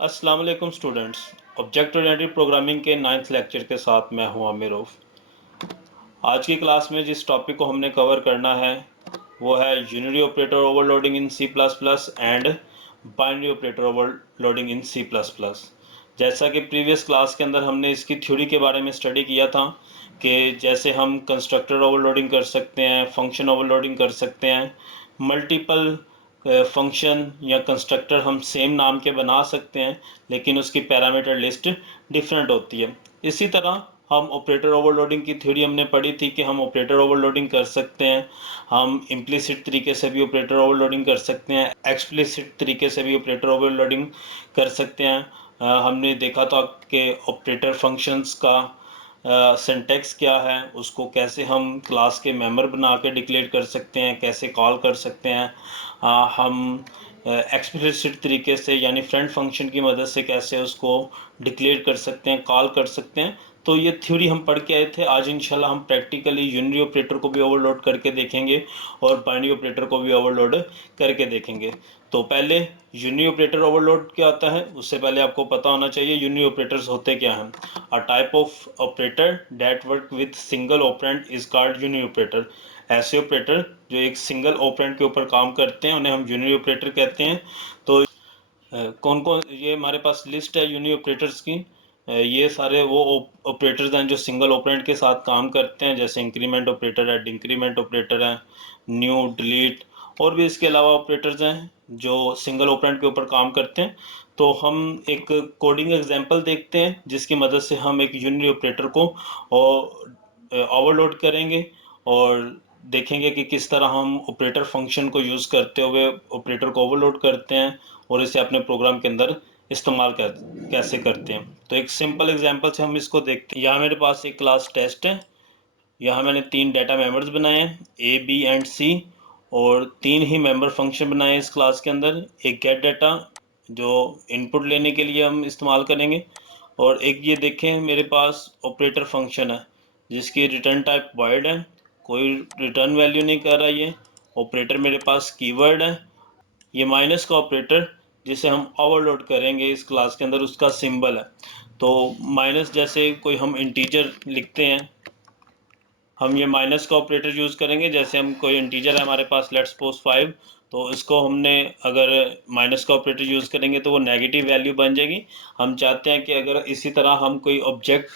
अस्सलाम वालेकुम students. Object oriented programming के 9th लेक्चर के साथ मैं हूं आमिर रऊफ। आज की क्लास में जिस टॉपिक को हमने कवर करना है वो है unary operator overloading in C plus plus and binary operator overloading in C plus plus. जैसा कि प्रीवियस क्लास के अंदर हमने इसकी थ्योरी के बारे में स्टडी किया था कि जैसे हम कंस्ट्रक्टर ओवरलोडिंग कर सकते हैं, फंक्शन ओवरलोडिंग कर सकते हैं, मल्टीपल फंक्शन या कंस्ट्रक्टर हम सेम नाम के बना सकते हैं लेकिन उसकी पैरामीटर लिस्ट डिफरेंट होती है। इसी तरह हम ऑपरेटर ओवरलोडिंग की थ्योरी हमने पढ़ी थी कि हम ऑपरेटर ओवरलोडिंग कर सकते हैं। हम इम्प्लिसिट तरीके से भी ऑपरेटर ओवरलोडिंग कर सकते हैं, एक्सप्लिसिट तरीके से भी ऑपरेटर ओवरलोडिंग कर सकते हैं। हमने देखा था कि ऑपरेटर फंक्शंस का सिंटैक्स क्या है, उसको कैसे हम क्लास के मेंबर बना के डिक्लेयर कर सकते हैं, कैसे कॉल कर सकते हैं। हम एक्सप्लिसिट तरीके से यानी फ्रेंड फंक्शन की मदद से कैसे उसको डिक्लेयर कर सकते हैं, कॉल कर सकते हैं। तो ये थ्योरी हम पढ़ के आए थे। आज इंशाल्लाह हम प्रैक्टिकली यूनिरी ऑपरेटर को भी ओवरलोड करके देखेंगे और बाइनरी ऑपरेटर को भी ओवरलोड करके देखेंगे। तो पहले यूनिरी ऑपरेटर ओवरलोड क्या आता है उससे पहले आपको पता होना चाहिए यूनिरी ऑपरेटर्स होते क्या हैं। A type of operator that work with single operand is called unary operator. ऐसे ऑपरेटर जो एक सिंगल ऑपरेंड के ऊपर काम करते हैं उन्हें हम यूनिरी ऑपरेटर कहते हैं। तो कौन कौन, ये हमारे पास लिस्ट है यूनिरी ऑपरेटर्स की। ये सारे वो ऑपरेटर्स हैं जो सिंगल ऑपरेंड के साथ काम करते हैं, जैसे इंक्रीमेंट ऑपरेटर है, डिक्रीमेंट ऑपरेटर है, न्यू, डिलीट, और भी इसके अलावा ऑपरेटर्स हैं जो सिंगल ऑपरेंड के ऊपर काम करते हैं। तो हम एक कोडिंग एग्जांपल देखते हैं जिसकी मदद से हम एक यूनिरी ऑपरेटर को ओवरलोड करेंगे और देखेंगे कि किस तरह हम ऑपरेटर फंक्शन को यूज़ करते हुए ऑपरेटर को ओवरलोड करते हैं और इसे अपने प्रोग्राम के अंदर इस्तेमाल कैसे करते हैं। तो एक सिंपल एग्जांपल से हम इसको देखते हैं। यहाँ मेरे पास एक क्लास टेस्ट है। यहाँ मैंने 3 डाटा मेंबर्स बनाए हैं, ए, बी एंड सी, और 3 ही मेंबर फंक्शन बनाए हैं इस क्लास के अंदर। एक गेट डाटा जो इनपुट लेने के लिए हम इस्तेमाल करेंगे, और एक ये देखें मेरे पास ऑपरेटर फंक्शन है जिसकी रिटर्न टाइप वॉइड है, कोई रिटर्न वैल्यू नहीं कर रहा। ये ऑपरेटर मेरे पास कीवर्ड है। ये माइनस का ऑपरेटर जिसे हम ओवरलोड करेंगे इस क्लास के अंदर, उसका सिंबल है। तो माइनस जैसे कोई हम इंटीजर लिखते हैं, हम ये माइनस का ऑपरेटर यूज़ करेंगे। जैसे हम कोई इंटीजर है हमारे पास, लेट्स सपोज 5, तो इसको हमने अगर माइनस का ऑपरेटर यूज़ करेंगे तो वो नेगेटिव वैल्यू बन जाएगी। हम चाहते हैं कि अगर इसी तरह हम कोई ऑब्जेक्ट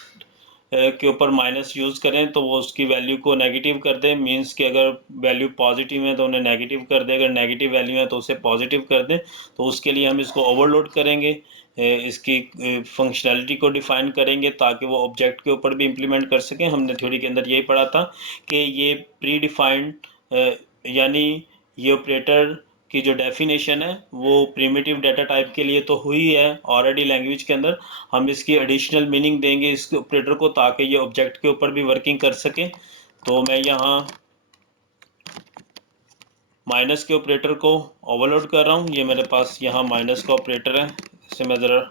के ऊपर माइनस यूज़ करें तो वो उसकी वैल्यू को नेगेटिव कर दे। मींस कि अगर वैल्यू पॉजिटिव है तो उन्हें नेगेटिव कर दे, अगर नेगेटिव वैल्यू है तो उसे पॉजिटिव कर दें। तो उसके लिए हम इसको ओवरलोड करेंगे, इसकी फंक्शनैलिटी को डिफाइन करेंगे ताकि वो ऑब्जेक्ट के ऊपर भी इम्प्लीमेंट कर सकें। हमने थ्योरी के अंदर यही पढ़ा था कि ये प्री डिफाइंड यानी ये ऑपरेटर की जो डेफिनेशन है वो प्रिमिटिव डाटा टाइप के लिए तो हुई है ऑलरेडी लैंग्वेज के अंदर। हम इसकी एडिशनल मीनिंग देंगे इस ऑपरेटर को ताकि ये ऑब्जेक्ट के ऊपर भी वर्किंग कर सके। तो मैं यहाँ माइनस के ऑपरेटर को ओवरलोड कर रहा हूँ। ये मेरे पास यहाँ माइनस का ऑपरेटर है, इसे मैं ज़रा,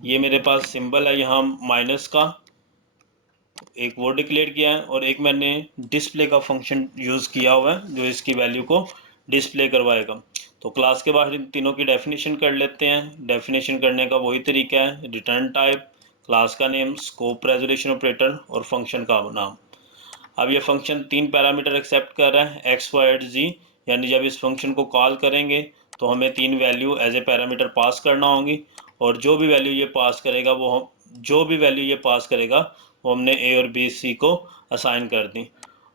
ये मेरे पास सिंबल है यहाँ माइनस का, एक वो डिक्लेयर किया है, और एक मैंने डिस्प्ले का फंक्शन यूज़ किया हुआ है जो इसकी वैल्यू को डिस्प्ले करवाएगा। तो क्लास के बाहर इन तीनों की डेफिनेशन कर लेते हैं। डेफिनेशन करने का वही तरीका है, रिटर्न टाइप, क्लास का नेम, स्कोप, रेजोल्यूशन ऑपरेटर और फंक्शन का नाम। अब ये फंक्शन 3 पैरामीटर एक्सेप्ट कर रहा है, एक्स, वाई और जी। यानी जब इस फंक्शन को कॉल करेंगे तो हमें 3 value as a parameter pass करना होंगी, और जो भी वैल्यू ये पास करेगा वो हमने ए और बी, सी को असाइन कर दी।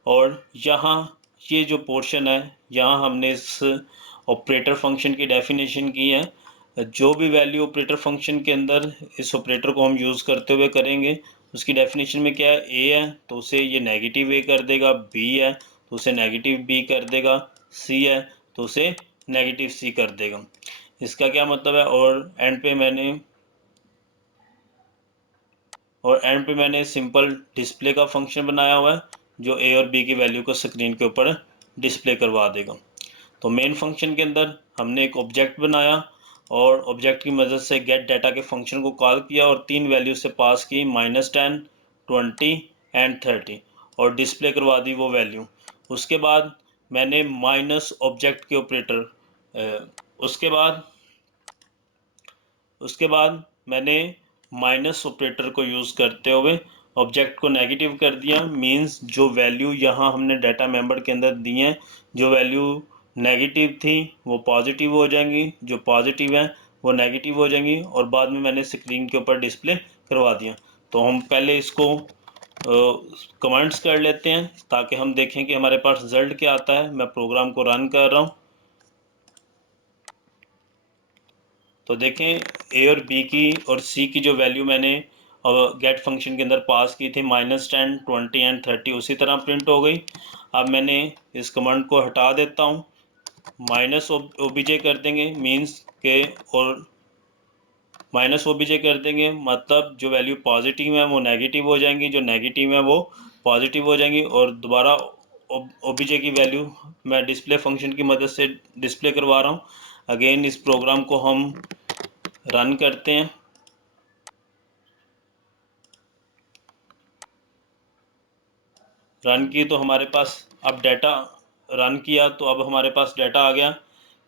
और यहाँ ये जो पोर्शन है, यहाँ हमने इस ऑपरेटर फंक्शन की डेफिनेशन की है। जो भी वैल्यू ऑपरेटर फंक्शन के अंदर इस ऑपरेटर को हम यूज़ करते हुए करेंगे, उसकी डेफिनेशन में क्या है, ए है तो उसे ये नेगेटिव ए कर देगा, बी है तो उसे नेगेटिव बी कर देगा, सी है तो उसे नेगेटिव सी कर देगा। इसका क्या मतलब है, और एंड पे मैंने सिंपल डिस्प्ले का फंक्शन बनाया हुआ है जो ए और बी की वैल्यू को स्क्रीन के ऊपर डिस्प्ले करवा देगा। तो मेन फंक्शन के अंदर हमने एक ऑब्जेक्ट बनाया और ऑब्जेक्ट की मदद से गेट डाटा के फंक्शन को कॉल किया और 3 वैल्यू से पास की, -10, 20 एंड 30, और डिस्प्ले करवा दी वो वैल्यू। उसके बाद मैंने माइनस ऑब्जेक्ट के ऑपरेटर उसके बाद उसके बाद मैंने माइनस ऑपरेटर को यूज़ करते हुए ऑब्जेक्ट को नेगेटिव कर दिया। मींस जो वैल्यू यहाँ हमने डाटा मेंबर के अंदर दी हैं, जो वैल्यू नेगेटिव थी वो पॉजिटिव हो जाएंगी, जो पॉजिटिव है वो नेगेटिव हो जाएंगी, और बाद में मैंने स्क्रीन के ऊपर डिस्प्ले करवा दिया। तो हम पहले इसको कमेंट्स कर लेते हैं ताकि हम देखें कि हमारे पास रिजल्ट क्या आता है। मैं प्रोग्राम को रन कर रहा हूँ, तो देखें ए और बी की और सी की जो वैल्यू मैंने गेट फंक्शन के अंदर पास की थी -10, 20 एंड 30 उसी तरह प्रिंट हो गई। अब मैंने इस कमांड को हटा देता हूँ, माइनस ओबीजे कर देंगे, मींस के, और माइनस ओबीजे कर देंगे मतलब जो वैल्यू पॉजिटिव है वो नेगेटिव हो जाएंगी, जो नेगेटिव है वो पॉजिटिव हो जाएंगी, और दोबारा ओबीजे की वैल्यू मैं डिस्प्ले फंक्शन की मदद से डिस्प्ले करवा रहा हूँ। अगेन इस प्रोग्राम को हम रन करते हैं। रन की तो हमारे पास अब डाटा, रन किया तो अब हमारे पास डाटा आ गया।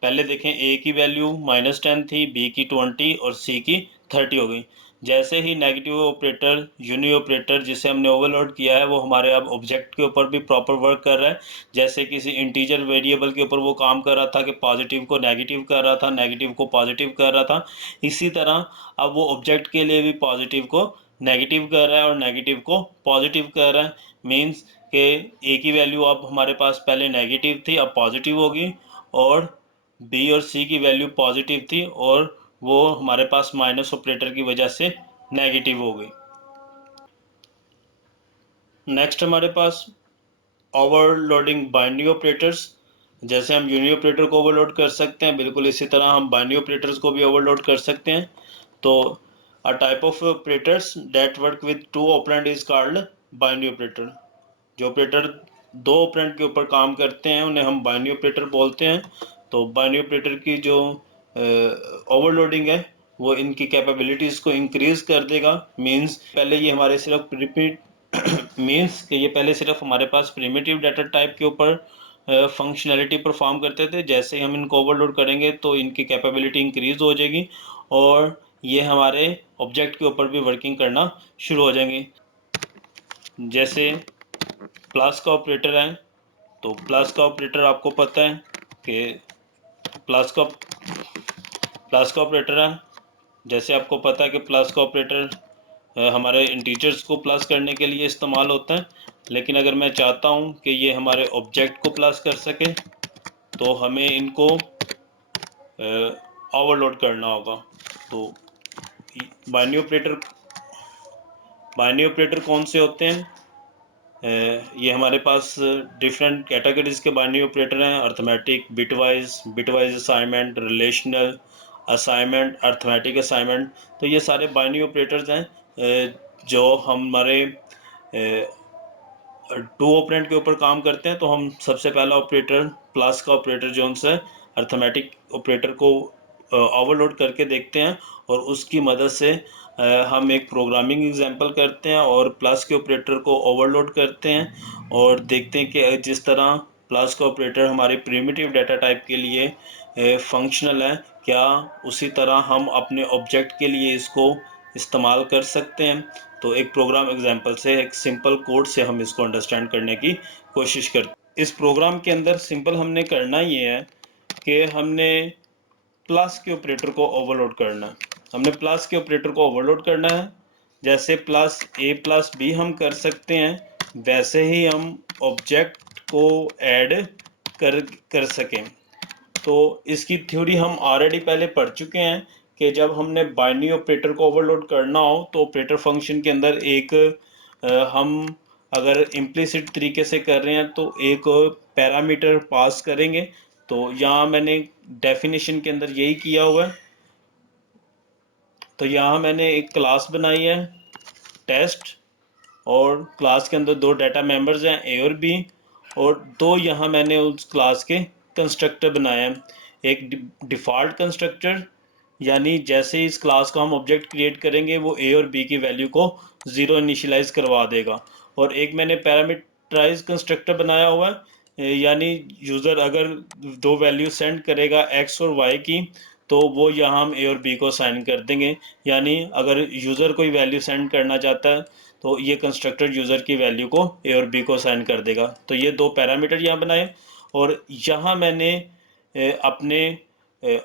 पहले देखें ए की वैल्यू -10 थी, बी की 20 और सी की 30 हो गई। जैसे ही नेगेटिव ऑपरेटर, यूनि ऑपरेटर जिसे हमने ओवरलोड किया है, वो हमारे अब ऑब्जेक्ट के ऊपर भी प्रॉपर वर्क कर रहा है। जैसे किसी इंटीजर वेरिएबल के ऊपर वो काम कर रहा था कि पॉजिटिव को नेगेटिव कर रहा था, नेगेटिव को पॉजिटिव कर रहा था, इसी तरह अब वो ऑब्जेक्ट के लिए भी पॉजिटिव को नेगेटिव कर रहा है और नेगेटिव को पॉजिटिव कर रहा है। मीन्स के ए की वैल्यू अब हमारे पास पहले नेगेटिव थी, अब पॉजिटिव होगी, और बी और सी की वैल्यू पॉजिटिव थी और वो हमारे पास माइनस ऑपरेटर की वजह से नेगेटिव हो गई। नेक्स्ट हमारे पास ओवरलोडिंग बाइनरी ऑपरेटर्स। जैसे हम यूनी ऑपरेटर को ओवरलोड कर सकते हैं, बिल्कुल इसी तरह हम बाइनरी ऑपरेटर्स को भी ओवरलोड कर सकते हैं। तो अ type of operators that work with two operand is called binary operator. जो ऑपरेटर दो ऑपरेंड के ऊपर काम करते हैं उन्हें हम बाइनरी ऑपरेटर बोलते हैं। तो बाइनरी ऑपरेटर की जो ओवरलोडिंग है वो इनकी कैपेबिलिटीज़ को इंक्रीज कर देगा। मींस पहले ये हमारे सिर्फ रिपीट मींस कि ये पहले सिर्फ हमारे पास प्रिमिटिव डाटा टाइप के ऊपर फंक्शनैलिटी परफॉर्म करते थे। जैसे ही हम इनको ओवरलोड करेंगे तो इनकी कैपेबिलिटी इंक्रीज हो जाएगी और ये हमारे ऑब्जेक्ट के ऊपर भी वर्किंग करना शुरू हो जाएंगे। जैसे प्लस का ऑपरेटर है, तो प्लस का ऑपरेटर आपको पता है कि प्लस का ऑपरेटर है। जैसे आपको पता है कि प्लस का ऑपरेटर हमारे इंटीजर्स को प्लस करने के लिए इस्तेमाल होता है, लेकिन अगर मैं चाहता हूं कि ये हमारे ऑब्जेक्ट को प्लस कर सके तो हमें इनको ओवरलोड करना होगा। तो बाइनरी ऑपरेटर कौन से होते हैं? ये हमारे पास डिफरेंट कैटेगरीज के बाइनरी ऑपरेटर हैं। Arithmetic, bitwise assignment, relational assignment, arithmetic assignment. तो ये सारे बाइनरी ऑपरेटर्स हैं जो हमारे टू ऑपरेंड के ऊपर काम करते हैं। तो हम सबसे पहला ऑपरेटर प्लस का ऑपरेटर जो उनसे अर्थमेटिक ऑपरेटर को ओवरलोड करके देखते हैं और उसकी मदद से हम एक प्रोग्रामिंग एग्जांपल करते हैं और प्लस के ऑपरेटर को ओवरलोड करते हैं और देखते हैं कि जिस तरह प्लस का ऑपरेटर हमारे प्रिमिटिव डाटा टाइप के लिए फंक्शनल है, क्या उसी तरह हम अपने ऑब्जेक्ट के लिए इसको इस्तेमाल कर सकते हैं। तो एक प्रोग्राम एग्जांपल से, एक सिंपल कोड से हम इसको अंडरस्टैंड करने की कोशिश करते हैं। इस प्रोग्राम के अंदर सिंपल हमने करना ये है कि हमने प्लस के ऑपरेटर को ओवरलोड करना है। हमने प्लस के ऑपरेटर को ओवरलोड करना है। जैसे प्लस ए प्लस बी हम कर सकते हैं, वैसे ही हम ऑब्जेक्ट को ऐड कर सकें। तो इसकी थ्योरी हम ऑलरेडी पहले पढ़ चुके हैं कि जब हमने बाइनरी ऑपरेटर को ओवरलोड करना हो तो ऑपरेटर फंक्शन के अंदर एक हम अगर इम्प्लिसिट तरीके से कर रहे हैं तो एक पैरामीटर पास करेंगे। तो यहाँ मैंने डेफिनेशन के अंदर यही किया हुआ है। तो यहाँ मैंने एक क्लास बनाई है टेस्ट, और क्लास के अंदर दो डाटा मेंबर्स हैं ए और बी, और दो यहाँ मैंने उस क्लास के कंस्ट्रक्टर बनाए हैं। एक डिफ़ॉल्ट कंस्ट्रक्टर, यानी जैसे ही इस क्लास को हम ऑब्जेक्ट क्रिएट करेंगे वो ए और बी की वैल्यू को 0 इनिशियलाइज करवा देगा। और एक मैंने पैरामीटराइज कंस्ट्रक्टर बनाया हुआ है, यानी यूज़र अगर दो वैल्यू सेंड करेगा एक्स और वाई की, तो वो यहाँ हम ए और बी को असाइन कर देंगे। यानी अगर यूज़र कोई वैल्यू सेंड करना चाहता है तो ये कंस्ट्रक्टर यूज़र की वैल्यू को ए और बी को असाइन कर देगा। तो ये दो पैरामीटर यहाँ बनाए और यहाँ मैंने अपने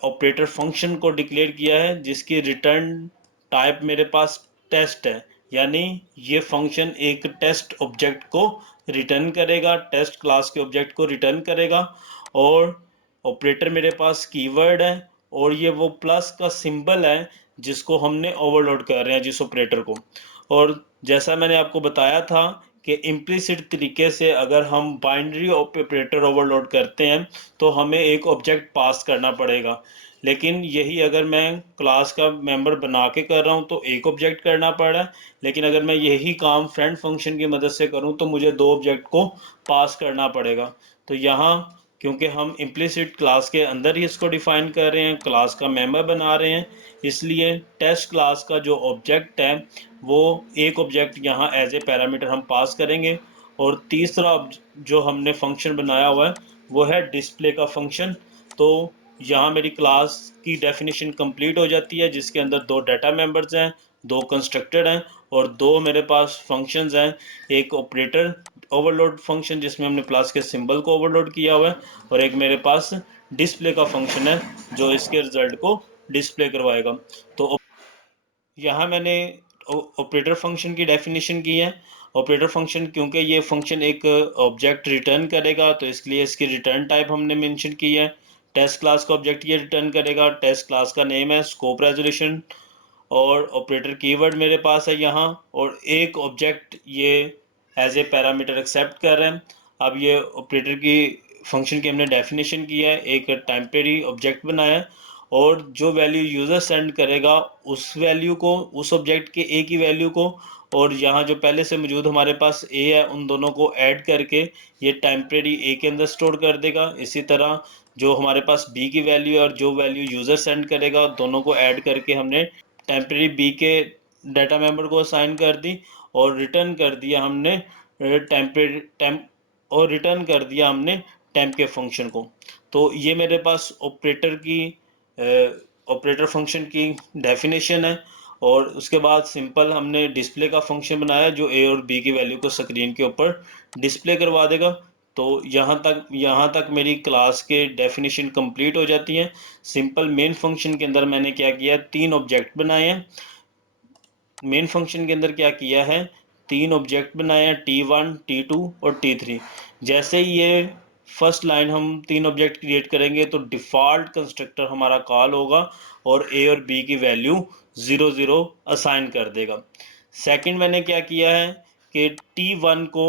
ऑपरेटर फंक्शन को डिक्लेयर किया है जिसकी रिटर्न टाइप मेरे पास टेस्ट है। यानी ये फंक्शन एक टेस्ट ऑब्जेक्ट को रिटर्न करेगा, टेस्ट क्लास के ऑब्जेक्ट को रिटर्न करेगा। और ऑपरेटर मेरे पास कीवर्ड है और ये वो प्लस का सिंबल है जिसको हमने ओवरलोड कर रहे हैं जिस ऑपरेटर को। और जैसा मैंने आपको बताया था कि इम्प्लिसिट तरीके से अगर हम बाइनरी ऑपरेटर ओवरलोड करते हैं तो हमें एक ऑब्जेक्ट पास करना पड़ेगा, लेकिन यही अगर मैं क्लास का मेंबर बना के कर रहा हूँ तो एक ऑब्जेक्ट करना पड़ रहा है, लेकिन अगर मैं यही काम फ्रेंड फंक्शन की मदद से करूँ तो मुझे दो ऑब्जेक्ट को पास करना पड़ेगा। तो यहाँ क्योंकि हम इम्प्लिसिट क्लास के अंदर ही इसको डिफाइन कर रहे हैं, क्लास का मेंबर बना रहे हैं, इसलिए टेस्ट क्लास का जो ऑब्जेक्ट है वो एक ऑब्जेक्ट यहाँ एज ए पैरामीटर हम पास करेंगे। और तीसरा जो हमने फंक्शन बनाया हुआ है वो है डिस्प्ले का फंक्शन। तो यहाँ मेरी क्लास की डेफिनेशन कंप्लीट हो जाती है जिसके अंदर दो डाटा मेंबर्स हैं, दो कंस्ट्रक्टेड हैं और दो मेरे पास फंक्शंस हैं। एक ऑपरेटर ओवरलोड फंक्शन जिसमें हमने प्लस के सिंबल को ओवरलोड किया हुआ है और एक मेरे पास डिस्प्ले का फंक्शन है जो इसके रिजल्ट को डिस्प्ले करवाएगा। तो यहाँ मैंने ऑपरेटर फंक्शन की डेफिनेशन की है। ऑपरेटर फंक्शन क्योंकि ये फंक्शन एक ऑब्जेक्ट रिटर्न करेगा तो इसलिए इसकी रिटर्न टाइप हमने मेंशन की है। टेस्ट क्लास का ऑब्जेक्ट ये रिटर्न करेगा, टेस्ट क्लास का नेम है स्कोप रेजोल्यूशन और ऑपरेटर कीवर्ड मेरे पास है यहाँ और एक ऑब्जेक्ट ये एज ए पैरामीटर एक्सेप्ट कर रहे हैं। अब ये ऑपरेटर की फंक्शन की हमने डेफिनेशन की है, एक टेम्परेरी ऑब्जेक्ट बनाया है और जो वैल्यू यूज़र सेंड करेगा उस वैल्यू को, उस ऑब्जेक्ट के ए की वैल्यू को और यहाँ जो पहले से मौजूद हमारे पास ए है उन दोनों को ऐड करके ये टेम्परेरी ए के अंदर स्टोर कर देगा। इसी तरह जो हमारे पास बी की वैल्यू है और जो वैल्यू यूज़र सेंड करेगा दोनों को ऐड करके हमने टेम्परेरी बी के डाटा मेंबर को असाइन कर दी और रिटर्न कर दिया हमने टेम्परेरी टेम्प और रिटर्न कर दिया हमने टेम्प के फंक्शन को। तो ये मेरे पास ऑपरेटर फंक्शन की डेफिनेशन है और उसके बाद सिंपल हमने डिस्प्ले का फंक्शन बनाया जो ए और बी की वैल्यू को स्क्रीन के ऊपर डिस्प्ले करवा देगा। तो यहाँ तक मेरी क्लास के डेफिनेशन कंप्लीट हो जाती है। सिंपल मेन फंक्शन के अंदर मैंने क्या किया, तीन ऑब्जेक्ट बनाए हैं। मेन फंक्शन के अंदर क्या किया है, तीन ऑब्जेक्ट बनाए हैं T1, T2 और T3। जैसे ही ये फर्स्ट लाइन हम तीन ऑब्जेक्ट क्रिएट करेंगे तो डिफ़ॉल्ट कंस्ट्रक्टर हमारा कॉल होगा और ए और बी की वैल्यू 0 0 असाइन कर देगा। सेकंड मैंने क्या किया है कि T1 को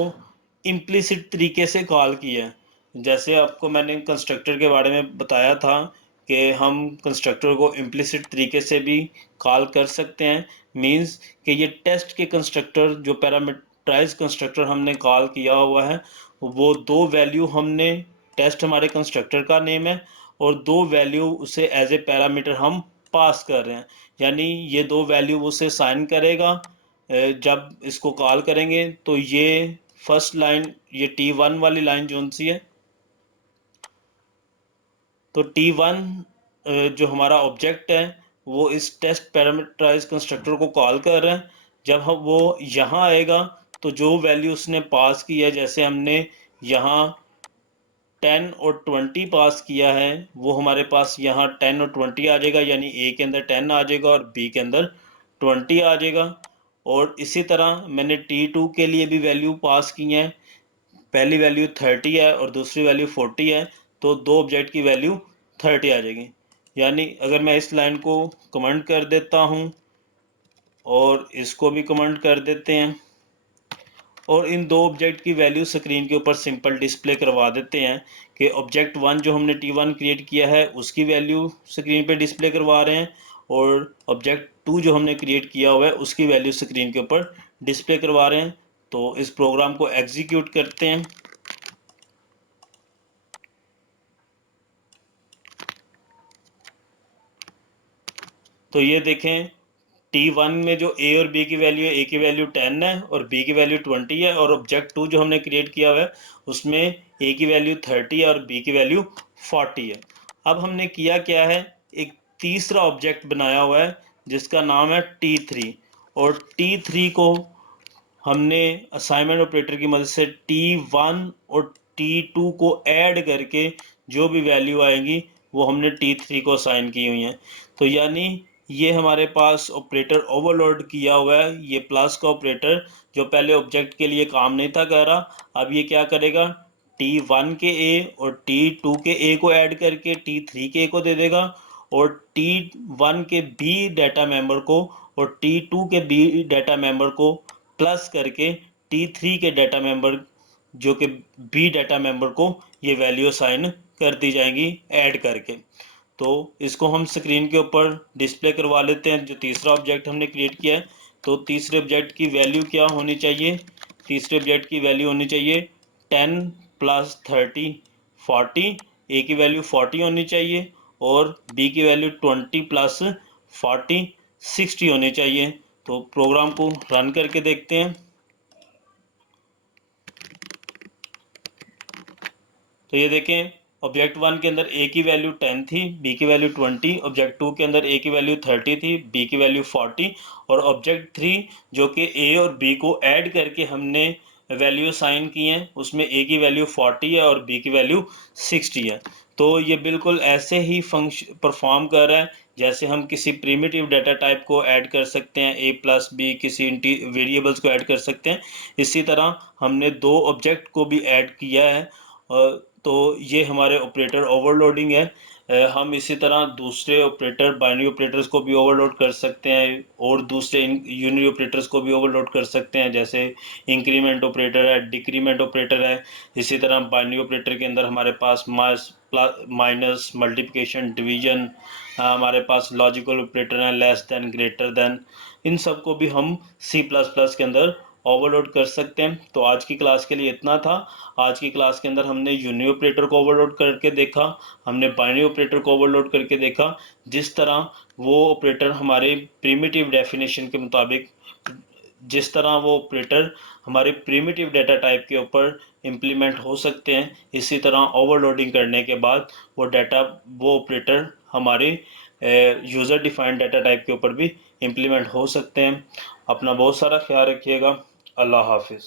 इम्प्लिसिट तरीके से कॉल किया है। जैसे आपको मैंने कंस्ट्रक्टर के बारे में बताया था कि हम कंस्ट्रक्टर को इम्प्लिसिट तरीके से भी कॉल कर सकते हैं। मींस कि ये टेस्ट के कंस्ट्रक्टर जो पैरामीटराइज कंस्ट्रक्टर हमने कॉल किया हुआ है वो दो वैल्यू हमने, टेस्ट हमारे कंस्ट्रक्टर का नेम है और दो वैल्यू उसे एज ए पैरामीटर हम पास कर रहे हैं। यानी ये दो वैल्यू उसे साइन करेगा जब इसको कॉल करेंगे। तो ये फर्स्ट लाइन, ये T1 वाली लाइन जो सी है, तो T1 जो हमारा ऑब्जेक्ट है वो इस टेस्ट पैरामीटराइज कंस्ट्रक्टर को कॉल कर रहा है। जब हम वो यहाँ आएगा तो जो वैल्यू उसने पास की है, जैसे हमने यहाँ 10 और 20 पास किया है, वो हमारे पास यहाँ 10 और 20 आ जाएगा। यानी ए के अंदर 10 आ जाएगा और बी के अंदर 20 आ जाएगा। और इसी तरह मैंने T2 के लिए भी वैल्यू पास की है, पहली वैल्यू 30 है और दूसरी वैल्यू 40 है, तो दो ऑब्जेक्ट की वैल्यू 30 आ जाएगी। यानी अगर मैं इस लाइन को कमेंट कर देता हूँ और इसको भी कमेंट कर देते हैं और इन दो ऑब्जेक्ट की वैल्यू स्क्रीन के ऊपर सिंपल डिस्प्ले करवा देते हैं कि ऑब्जेक्ट 1 जो हमने T1 क्रिएट किया है उसकी वैल्यू स्क्रीन पे डिस्प्ले करवा रहे हैं और ऑब्जेक्ट 2 जो हमने क्रिएट किया हुआ है उसकी वैल्यू स्क्रीन के ऊपर डिस्प्ले करवा रहे हैं। तो इस प्रोग्राम को एग्जीक्यूट करते हैं। तो ये देखें T1 में जो A और B की वैल्यू है, A की वैल्यू 10 है और B की वैल्यू 20 है और ऑब्जेक्ट 2 जो हमने क्रिएट किया हुआ है उसमें A की वैल्यू 30 है और B की वैल्यू 40 है। अब हमने किया क्या है, एक तीसरा ऑब्जेक्ट बनाया हुआ है जिसका नाम है T3, और T3 को हमने असाइनमेंट ऑपरेटर की मदद से T1 और T2 को ऐड करके जो भी वैल्यू आएगी वो हमने T3 को असाइन की हुई है। तो यानी ये हमारे पास ऑपरेटर ओवरलोड किया हुआ है, ये प्लस का ऑपरेटर जो पहले ऑब्जेक्ट के लिए काम नहीं था कर रहा, अब ये क्या करेगा, T1 के A और T2 के A को ऐड करके T3 के A को दे देगा, और T1 के B डाटा मेंबर को और T2 के B डाटा मेंबर को प्लस करके T3 के डाटा मेंबर जो कि B डाटा मेंबर को ये वैल्यू असाइन कर दी जाएंगी ऐड करके। तो इसको हम स्क्रीन के ऊपर डिस्प्ले करवा लेते हैं जो तीसरा ऑब्जेक्ट हमने क्रिएट किया है। तो तीसरे ऑब्जेक्ट की वैल्यू क्या होनी चाहिए, तीसरे ऑब्जेक्ट की वैल्यू होनी चाहिए 10 + 30 40, ए की वैल्यू 40 होनी चाहिए और बी की वैल्यू 20 + 40 60 होनी चाहिए। तो प्रोग्राम को रन करके देखते हैं। तो ये देखें, ऑब्जेक्ट 1 के अंदर ए की वैल्यू 10 थी, बी की वैल्यू 20, ऑब्जेक्ट 2 के अंदर ए की वैल्यू 30 थी, बी की वैल्यू 40, और ऑब्जेक्ट 3 जो कि ए और बी को ऐड करके हमने वैल्यू साइन की हैं उसमें ए की वैल्यू 40 है और बी की वैल्यू 60 है। तो ये बिल्कुल ऐसे ही फंक्शन परफॉर्म कर रहा है जैसे हम किसी प्रिमिटिव डाटा टाइप को ऐड कर सकते हैं, a + b किसी वेरिएबल्स को ऐड कर सकते हैं। इसी तरह हमने दो ऑब्जेक्ट को भी ऐड किया है। तो ये हमारे ऑपरेटर ओवरलोडिंग है। हम इसी तरह दूसरे ऑपरेटर बाइनरी ऑपरेटर्स को भी ओवरलोड कर सकते हैं और दूसरे यूनिरी ऑपरेटर्स को भी ओवरलोड कर सकते हैं, जैसे इंक्रीमेंट ऑपरेटर है, डिक्रीमेंट ऑपरेटर है। इसी तरह बाइनरी ऑपरेटर के अंदर हमारे पास माइनस, मल्टीप्लिकेशन, डिवीजन, हमारे पास लॉजिकल ऑपरेटर हैं, लेस देन, ग्रेटर देन, इन सब को भी हम C++ के अंदर ओवरलोड कर सकते हैं। तो आज की क्लास के लिए इतना था। आज की क्लास के अंदर हमने यूनिरी ऑपरेटर को ओवरलोड करके देखा, हमने बाइनरी ऑपरेटर को ओवरलोड करके देखा, जिस तरह वो ऑपरेटर हमारे प्रिमिटिव डेफिनेशन के मुताबिक, जिस तरह वो ऑपरेटर हमारे प्रिमिटिव डाटा टाइप के ऊपर इम्प्लीमेंट हो सकते हैं, इसी तरह ओवरलोडिंग करने के बाद वो ऑपरेटर हमारे यूज़र डिफाइंड डाटा टाइप के ऊपर भी इम्प्लीमेंट हो सकते हैं। अपना बहुत सारा ख्याल रखिएगा। अल्लाह हाफिज़।